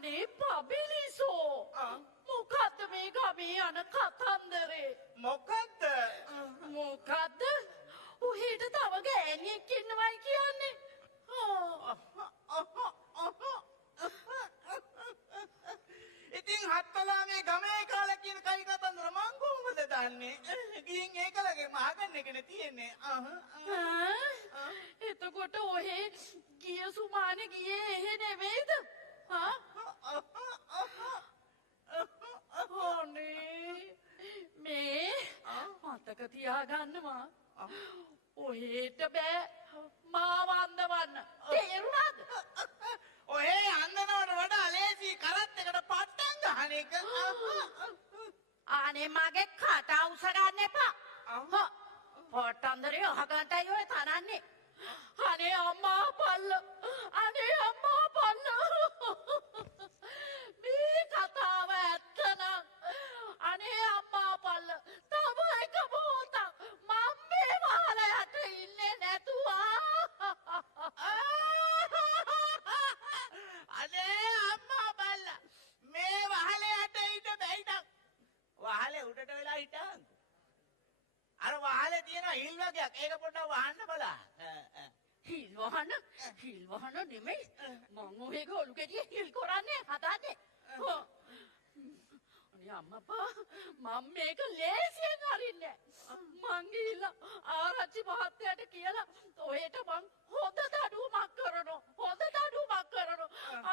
අනේ පබිලිසෝ මොකද්ද මේ ගමේ යන කතන්දරේ? මොකද්ද? මොකද්ද? උහිට තව ගෑණියෙක් ඉන්නවයි කියන්නේ. ඉතින් හත්වලා මේ ගමේ කාලා කියන කයි කතන්දර මං කොහොමද දන්නේ? ගිහින් ඒකලගේ මහගන්න එකනේ තියෙන්නේ. එතකොට ඔහේ ගිය සුමානේ ගියේ එහෙ නෙමෙයිද? අනේ මේ මතක තියාගන්නවා. ඔහෙට බෑ මාව අන්දවන්න. තේරුණාද? ඔහේ අන්දනවට වඩා ලේසි කරත් එකට පට්ටම් ගහන එක. අනේ මගේ කට අවුස ගන්න එපා. පොට්ටන්දරේ අහගන්ටයි ඔය තනන්නේ. අනේ අම්මා පල්ල. අනේ අම්මා පල්ල. මේ කතාව ඇත්තනම් අනේ අම්මා පල්ල. තව එක මොහොතක් මම මේ වහලයට ඉන්නේ නැතුවා. අනේ අම්මා බල්ලා මේ වහලයට ඉන්න බැයිද? වහලේ උඩට වෙලා හිටන්. අර වහලේ තියෙන හිල් වගේක් ඒක පොඩ්ඩක් වහන්න බලන්න. හිල් වහන නෙමෙයි. මං ඔය ගොළු ගෙඩිය හිල් කරන්නේ හදාන්නේ. අනේ අම්මපා මම මේක ලේසියෙන් අරින්නේ. මං ගිහිල්ලා ආරච්චි මහත්තයාට කියලා ඔයට මං හොඳ දඩුවමක් කරනවා.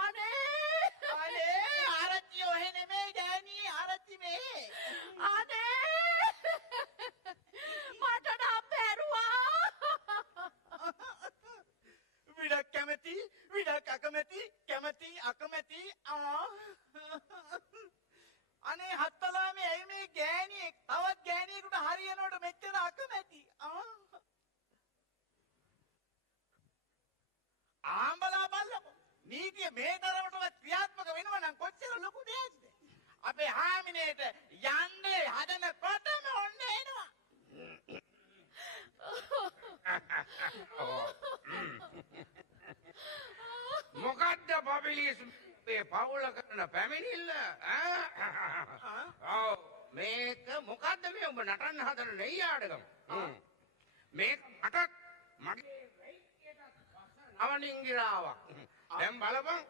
අනේ ආරච්චි ඔහෙ නෙමෙයි ගෑණී ආරච්චි මේ. අනේ මට නම් බැරුවා. විඩක් කැමති විඩක් අකමැති අකමැති අනේ හත්තලා මේ ඇයි මේ ගෑණියෙක් තවත් ගෑණියෙකුට හරියනකොට මෙච්චර අකමැති? ආම්බලා බල්ලකෝ නීතිය මේ තරමටවත් ක්‍රියාත්මක වෙනවා නම් කොච්චර ලොකු දෙයක්ද? අපේ හාමිනේට යන්නේ හදනකොටම ඔන්න එනවා. මොකද්ද පබිලිස් මේ පවුල කරන පැමිණිල්ල? ඔව් මේක මොකද්ද මේ උඹ නටන්න හදන නෙయ్యాඩගම? මේක මගේ අවනින්ගිරාවක්. දැන් බලපන්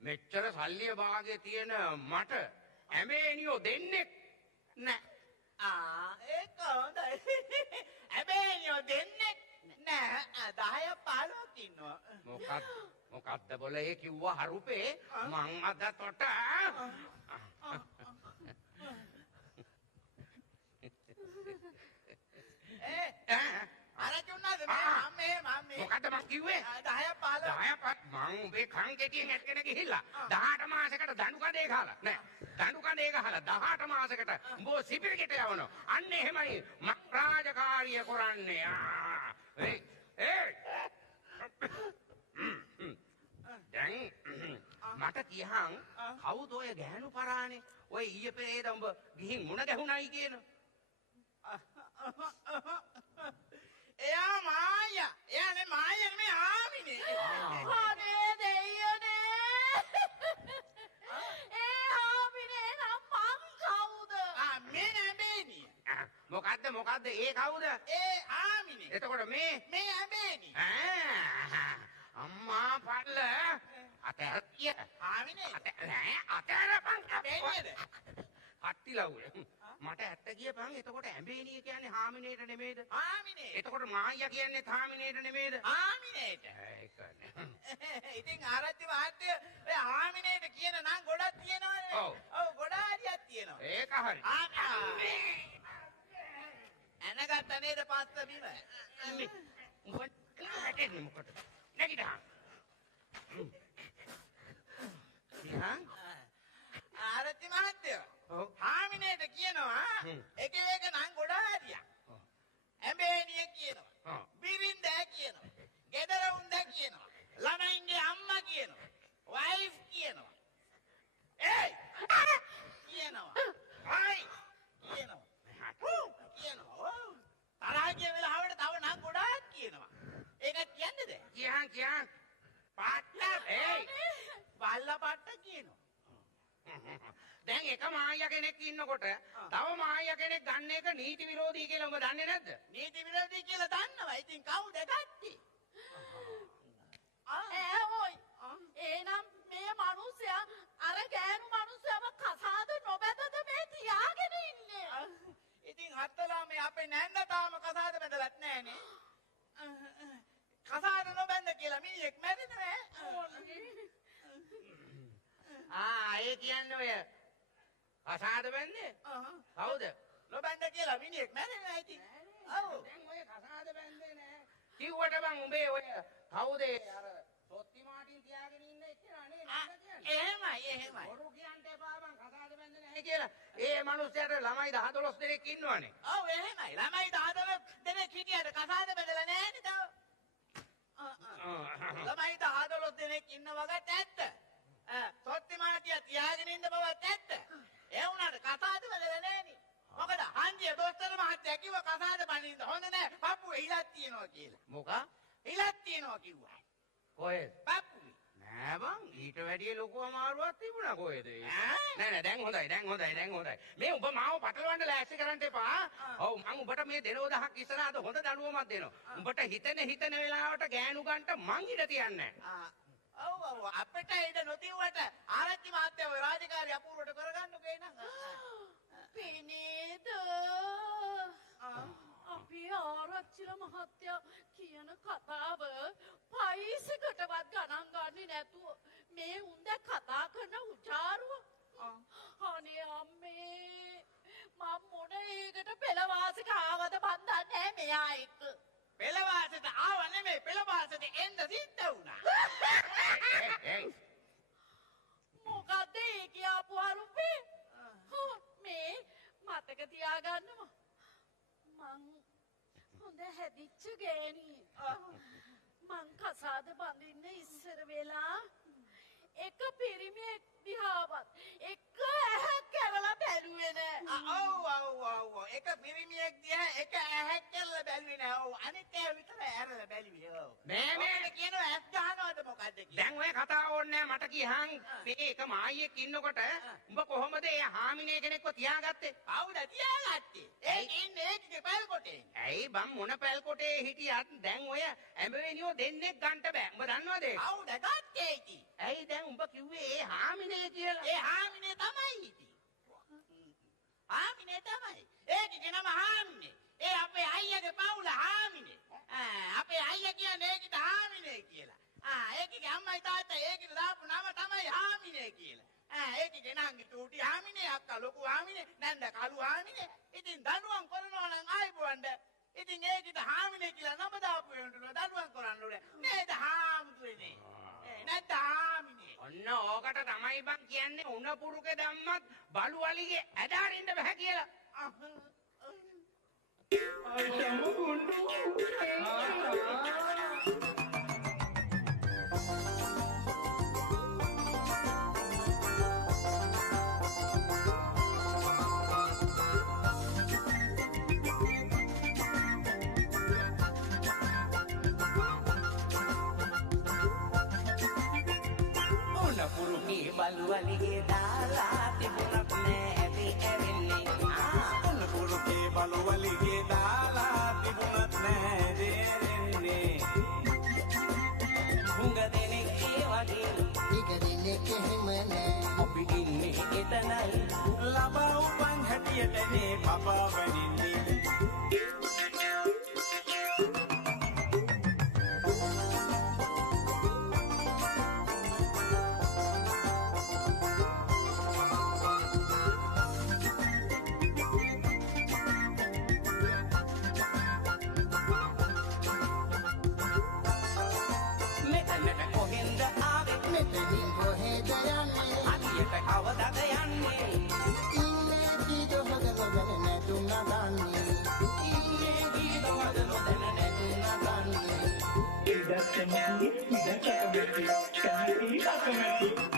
මෙච්චර සල්ලිය භාගයේ තියෙන මට ඇමේනියෝ දෙන්නෙක් නෑ. ඒක හොඳයි. ඇමේනියෝ දෙන්නෙක් නෑ 10 15ක් ඉන්නවා. මොකද්ද බොලේ කිව්වා හරුපේ මං අද තොට ආරච්චි උනාද මේ මොකද්ද මං කිව්වේ 10 15 මං උඹේ කන් කෙටියෙන් ඇටගෙන ගිහිල්ලා 18 මාසයකට දඬු කඩේ ගහලා නෑ දඬු කඩේ ගහලා 18 මාසයකට උඹ සිපිරිකට යවනවා. අන්න එහෙමයි මං රාජකාරිය කරන්නේ. දැන් මට කියහන් කවුද ඔය ගෑනු පරානේ ඔය ඊයේ පෙරේද උඹ ගිහින් මුණ ගැහුණයි කියන? එයා මායා. එයානේ මායා නෙමෙයි ආමිනේ. අනේ දෙයියනේ. ඒ ආමිනේ නම් මං කවුද? මේ නැඹේනි. මොකද්ද ඒ කවුද? ඒ ආමිනේ. එතකොට මේ ඇඹේනි. අම්මා පල්ල අතහැරිය ආමිනේ. අතහැරපන් ඇඹේනියද? අත්තිලව්වේ මට ඇත්ත කියපන්. එතකොට ඇඹේනිය කියන්නේ හාමිනේට නෙමෙයිද? ආමිනේ. එතකොට මායියා කියන්නේ හාමිනේට නෙමෙයිද? ආමිනේට. ඒකනේ. ඉතින් ආරච්චි මහත්තයා ඔය ආමිනේට කියන නම් ගොඩක් තියෙනවනේ. ඔව් ගොඩ හරියක් තියෙනවා. ඒක හරි. ඇනගත්ත නේද පස්ස බිම? උඹ නැටෙන්නේ මොකටද? නැගිටහන්. ආරච්චි මහත්තයා හාමිනේට කියනවා එක නම් ගොඩ හරියක්. ඇඹේනිය කියනවා. බිරින්දෑ කියනවා. ගෙදර උන්දෑ කියනවා. ළමයින්ගේ අම්මා කියනවා. වයිෆ් කියනවා. ඒයි කියනවා. හයි කියනවා. කියනවා. තරහ ගිය වෙලාවට තව නම් ගොඩාක් කියනවා. ඒක කියන්නේද? කියහන් පාට්ටා. ඒයි බල්ලා පට්ට කියනවා. දැන් එක මායියා කෙනෙක් ඉන්නකොට තව මායියා කෙනෙක් ගන්න එක නීති විරෝධී කියලා ඔබ දන්නේ නැද්ද? නීති විරෝධී කියලා දන්නවා. ඉතින් කවුද ගත්තේ? ඔයි එහෙනම් මේ මිනිස්සයා අර ගෑනු මිනිස්සයාව කසාද නොබැදද මේ තියාගෙන ඉන්නේ? ඉතින් හත්තලා මේ අපේ නැන්ද තාම කසාද බැඳලත් නැහනේ. කසාද නොබැඳ කියලා මිනිහෙක් මැරෙන්නේ නැහැ. ඒ කියන්නේ ඔය කසාද බැන්නේ? කවුද? නොබැඳ කියලා මිනිහෙක් මැරෙන්නේ නැහැ ඉතින්. ඔව්. දැන් ඔය කසාද බැන්නේ නැහැ. කිව්වට බං උඹේ ඔය කවුද අර සොත්ති මාටින් තියාගෙන ඉන්න එක්කනේ නේද කියන්නේ? එහෙමයි. බොරු කියන්න එපා බං කසාද බැන්නේ නැහැ කියලා. ඒ මිනිස්සයාට ළමයි 10 12 දෙනෙක් ඉන්නවනේ. ඔව් එහෙමයි. ළමයි 10 දෙනෙක් හිටියට කසාද බැඳලා නැහැනේ තව. ළමයි 10 දෙනෙක් ඉන්න වගත් ඇත්ත. සොත්ති මාටිය තියාගෙන ඉන්න බවත් ඇත්ත. ඒ වුණාට කසාද බැඳලා නැහැනේ. මොකද හන්දිය දොස්තර මහත්තයා කිව්ව කසාද බඳින්න හොඳ නැහැ. පපුවේ හිලක් තියෙනවා කියලා. මොකක්? හිලක් තියෙනවා කිව්වා. කොහෙද? පපුවේ. නෑ බං ඊට වැඩිය ලොකු අමාරුවක් තිබුණා කොහෙද? නෑ දැන් හොඳයි. මේ උඹ මාව පටලවන්න ලෑස්ති කරන්න එපා. ඔව් මං උඹට මේ දෙනෝ දහක් ඉස්සරහට හොඳ දඬුවමක් දෙනවා. උඹට හිතෙන වෙලාවට ගෑනු ගන්නට මං ඉඩ තියන්නේ නෑ. ඔව් අපිට ඉඩ නොතිව්වට ආරච්චි මහත්තයා ওই රාජකාරිය අපූර්වට කරගන්නකෝ එනං. පිනේද අපි ආරච්චිල මහත්තයා කියන කතාව පයිසිකටවත් ගණන් ගන්නේ නැතුව මේ උන්ද කතා කරන උචාරුව අනේ අම්මේ මම මොන ඒකට පෙළවාසික ආවද මන් දන්නේ නැහැ මෙයා එක්ක පෙළවාසට ආව නෙමෙයි පෙළවාසට එන්න සිද්ධ වුණා. මොකද්ද ඒ කියපු අරුපේ මේ මතක තියාගන්නවා මං හොඳ හැදිච්ච ගෑණි මං කසාද බඳින්න ඉස්සර වෙලා එක පිරිමියෙක් දිහාවත් එක ඇහක් කරලා බැලුවේ නෑ. ඔව් එක පිරිමියෙක් දිහා එක ඇහක් කරලා බැලුවේ නෑ. ඔව් අනිත් ඒවා විතර ඇරලා බැලුවේ. ඔව් මේ කියනවා ඇස් ගහනවද මොකද්ද කියලා. දැන් ඔය කතාව ඕනේ නෑ මට කියහන් මේ එක මායියෙක් ඉන්නකොට උඹ කොහොමද ඒ හාමිනේ කෙනෙක්ව තියාගත්තේ? කවුද තියාගත්තේ? ඒ ඉන්නේ ඒකේ පැල් කොටේ. ඇයි බං මොන පැල් කොටේ හිටියත් දැන් ඔය ඇඹවෙනියෝ දෙන්නෙක් ගන්නට බෑ. උඹ දන්නවද ඒක? කවුද ගත්තේ ඉතින්? ඇයි දැන් උඹ කිව්වේ ඒ හාමිනේ කියලා? ඒ හාමිනේ තමයි ඉතින්. හාමිනේ තමයි. ඒකේ නම හාමිනේ. ඒ අපේ අයියාගේ පවුල හාමිනේ. අපේ අයියා කියන්නේ ඒකට හාමිනේ කියලා. ඒකේ අම්මයි තාත්තයි ඒකට දාපු නම තමයි හාමිනේ කියලා. ඒකේ නංගි චූටි හාමිනේ අක්කා ලොකු හාමිනේ නැන්ද කළු හාමිනේ. ඉතින් දඬුවම් කරනවා නම් ආයිබොන්ඩ. ඉතින් ඒකට හාමිනේ කියලා නම දාපු වෙනුන දඬුවම් කරන්න ඕනේ. නේද හාමුදුරනේ. නැත්ද හාමිනේ. ඔන්න ඕකට තමයි බං කියන්නේ උණ පුරුකේ දැම්මත් බලු වලිගේ ඇදාරින්න බෑ කියලා. බලුවලිගේ දාලා තිබුණත් නෑ ඇති ඇවෙන්නේ උන්න පුරුකේ බලුවලිගේ දාලා තිබුණත් නෑ ඇවෙන්නේ හුඟ දෙනෙක් ඒ වගේ ටික දෙනෙක් එහෙම නෑ අපි ඉන්නේ එතනයි ලබා උපන් හැටියට මේ පපා වඩින්නේ කවදද යන්නේ ඉන්නේ දීදෝ හදනවද නැතුණ ගන්නේ ඉන්නේ දීදෝ හදනවද නැතුණ ගන්නේ ඉඩක් නැහැ ඉඩක් කැමති